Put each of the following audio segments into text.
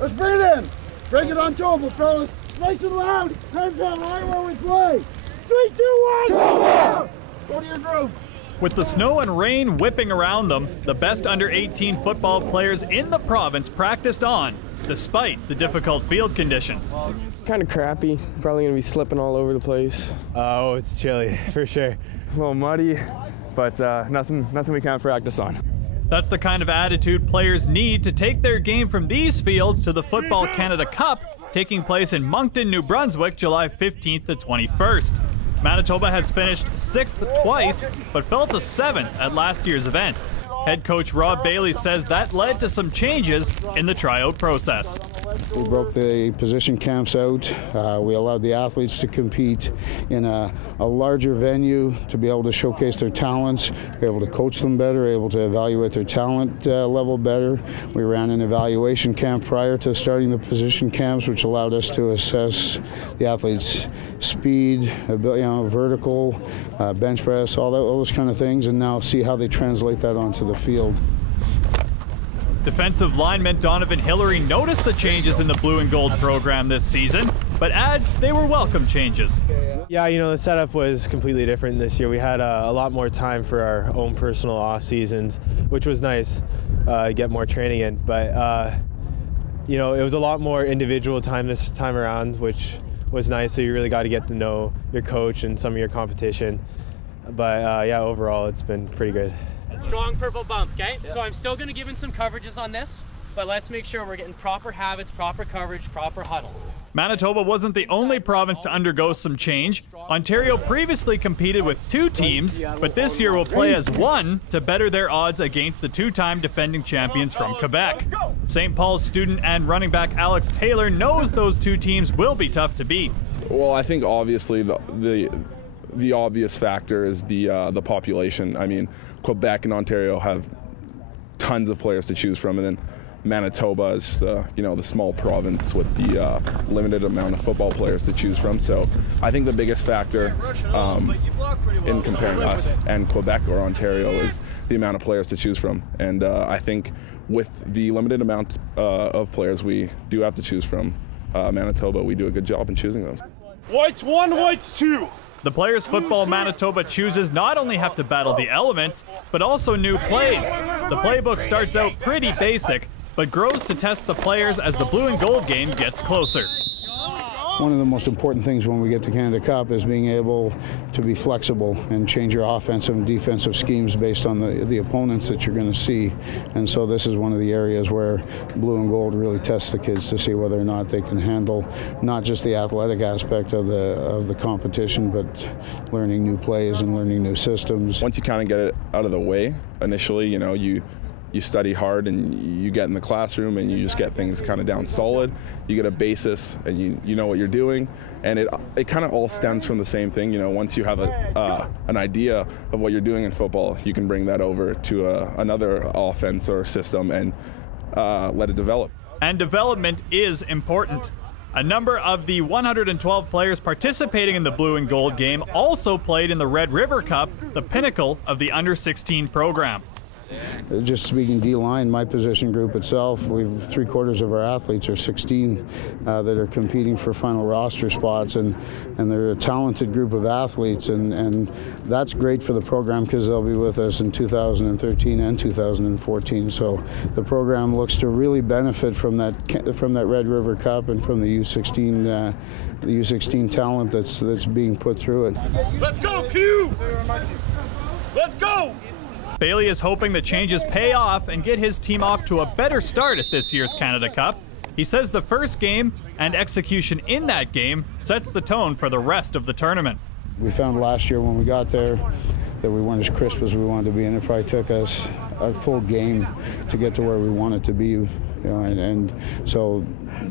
Let's bring it in. Break it on Toba, fellas. Nice and loud. Hands down right where we play. 3, 2, 1. Toba! Go to your groove. With the snow and rain whipping around them, the best under-18 football players in the province practiced on, despite the difficult field conditions. Kind of crappy. Probably gonna be slipping all over the place. Oh, it's chilly for sure. A little muddy, but nothing we can't practice on. That's the kind of attitude players need to take their game from these fields to the Football Canada Cup, taking place in Moncton, New Brunswick, July 15th to 21st. Manitoba has finished 6th twice, but fell to 7th at last year's event. Head coach Rob Bailey says that led to some changes in the tryout process. We broke the position camps out. We allowed the athletes to compete in a larger venue to be able to showcase their talents, be able to coach them better, able to evaluate their talent level better. We ran an evaluation camp prior to starting the position camps, which allowed us to assess the athletes' speed, vertical, bench press, all those kind of things, and now see how they translate that onto the field. Defensive lineman Donovan Hillary noticed the changes in the blue and gold program this season, but adds they were welcome changes. Yeah, the setup was completely different this year. We had a lot more time for our own personal off seasons, which was nice, get more training in. But it was a lot more individual time this time around, which was nice. So you really got to get to know your coach and some of your competition. But yeah, overall it's been pretty good. Strong purple bump, okay? So I'm still going to give in some coverages on this, but let's make sure we're getting proper habits, proper coverage, proper huddle. Manitoba wasn't the only province to undergo some change. Ontario previously competed with 2 teams, but this year will play as 1 to better their odds against the 2-time defending champions from Quebec. St. Paul's student and running back Alex Taylor knows those 2 teams will be tough to beat. Well, I think obviously the obvious factor is the population. I mean, Quebec and Ontario have tons of players to choose from, and then Manitoba is the small province with the limited amount of football players to choose from. So I think the biggest factor in comparing us and Quebec or Ontario is the amount of players to choose from. And I think with the limited amount of players we do have to choose from, Manitoba, we do a good job in choosing them. Whites 1, whites 2. The Players Football Manitoba chooses not only have to battle the elements, but also new plays. The playbook starts out pretty basic, but grows to test the players as the blue and gold game gets closer. One of the most important things when we get to Canada Cup is being able to be flexible and change your offensive and defensive schemes based on the opponents that you're going to see. And so this is one of the areas where blue and gold really tests the kids to see whether or not they can handle not just the athletic aspect of the competition, but learning new plays and learning new systems. Once you kind of get it out of the way, initially, you study hard and you get in the classroom and you just get things kind of down solid. You get a basis and you know what you're doing, and it kind of all stems from the same thing. Once you have an idea of what you're doing in football, you can bring that over to another offense or system and let it develop. And development is important. A number of the 112 players participating in the blue and gold game also played in the Red River Cup, the pinnacle of the under-16 program. Just speaking D-line, my position group itself, we've 3/4 of our athletes are 16 that are competing for final roster spots, and they're a talented group of athletes, and that's great for the program because they'll be with us in 2013 and 2014. So the program looks to really benefit from that Red River Cup and from the U16 talent that's being put through it. Let's go, Q! Let's go! Bailey is hoping the changes pay off and get his team off to a better start at this year's Canada Cup. He says the first game and execution in that game sets the tone for the rest of the tournament. We found last year when we got there that we weren't as crisp as we wanted to be, and it probably took us a full game to get to where we wanted to be. And so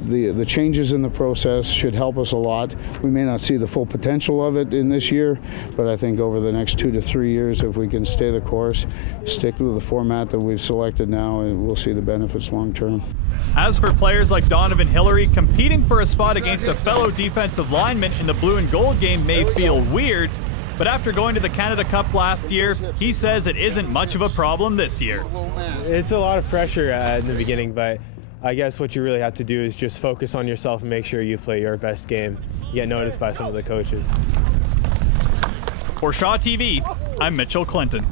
the changes in the process should help us a lot. We may not see the full potential of it in this year, but I think over the next 2 to 3 years, if we can stay the course, stick with the format that we've selected now, and we'll see the benefits long term. As for players like Donovan Hillary, competing for a spot against a fellow defensive lineman in the blue and gold game may feel weird, but after going to the Canada Cup last year, he says it isn't much of a problem this year. It's a lot of pressure in the beginning, but I guess what you really have to do is just focus on yourself and make sure you play your best game. You get noticed by some of the coaches. For Shaw TV, I'm Mitchell Clinton.